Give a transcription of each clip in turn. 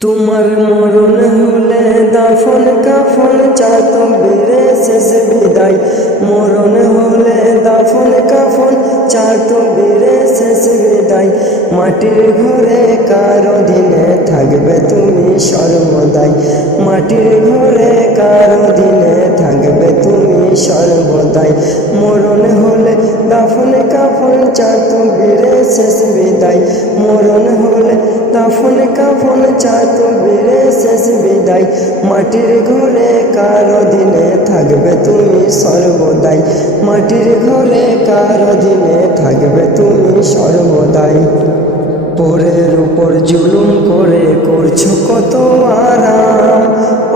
তোমার মরণ হলে দাফন কাফন চাত বেড়ে শেষ বিদায়। মরণ হলে দাফন কাফন চাত বেড়ে শেষ বিদায়। মাটির ঘরে কারও দিনে থাকবে তুমি সর্বদাই? মাটির ঘরে কারও দিনে সর্বদাই মরণ হলে দাফন কাফন চাত বীরে শেষ বিদায়। মরণ হলে দাফন কাফন চাত বীরে শেষ বিদায়। মাটির ঘরে কারও দিনে থাকবে তুমি সর্বদাই? মাটির ঘরে কারও দিনে থাকবে তুমি সর্বদাই? পরের উপর জুলুম করে করছ কত আরাম।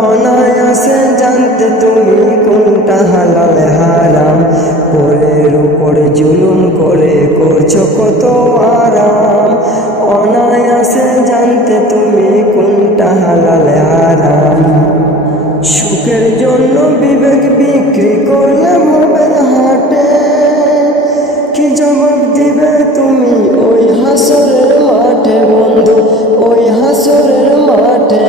অনায়াসে জানতে তুমি করছ কত আরাম, অনায়াসে জানতে তুমি কোনটা হালাল হারাম সুখের জন্য বিবেক বিক্রি করলে ভবের হাটে, কি জবাব দিবে তুমি ওই হাসরের মাঠে বন্ধু, ওই হাসরের মাঠে?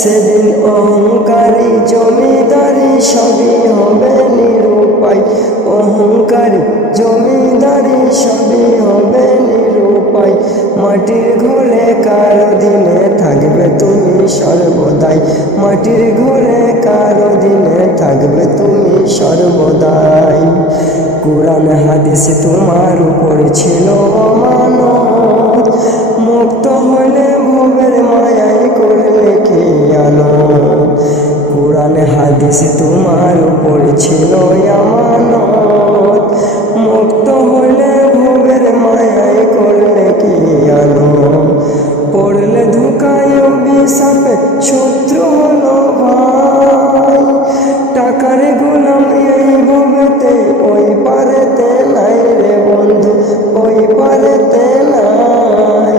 সেদিন অহংকারী জমিদারি সবই হবে নিরুপায়, অহংকারী জমিদারি সবই হবে মাটির ঘরে কারও দিনে থাকবে তুমি সর্বদাই। মাটির ঘরে কারও দিনে থাকবে তুমি সর্বদাই। কোরআন, হাদিস তোমার উপর ছিল অমানত। মুক্ত হইলে ভবের মায়াই করলে কি আনত? কোরআন, হাদিস তোমার উপর ছিল আমানত শত্রু হলো ভাই। টাকার গোলাম এই ভবেতে ওই পারেতে নাই রে বন্ধু, ওই পারেতে নাই।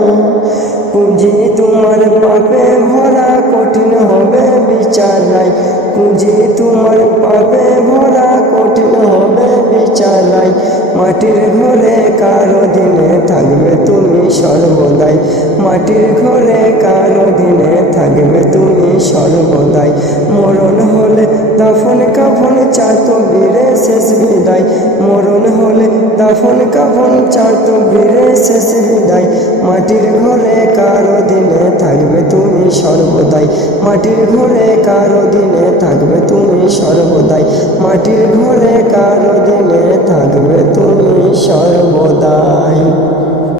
পুঁজি তোমার পাপে ভরা, কঠিন হবে বিচার নাই। পুঁজি তোমার পাপে ভরা, কঠিন হবে বিচার নাই। মাটির ঘরে কারও দিনে থাকবে তুমি সর্বদাই। মাটির ঘরে কারও দিনে থাকবে তুমি সর্বদাই। মরণ হলে দাফন কাফন চাত বীরে শেষ বিদায়। মরণ হলে দাফন কাফন চাত বীরে শেষ বিদায়। মাটির ঘরে কারও দিনে থাকবে তুমি সর্বদাই। মাটির ঘরে কারও দিনে থাকবে তুমি সর্বদাই। মাটির ঘরে কারও দিনে থাকবে তুমি সর্বদাই।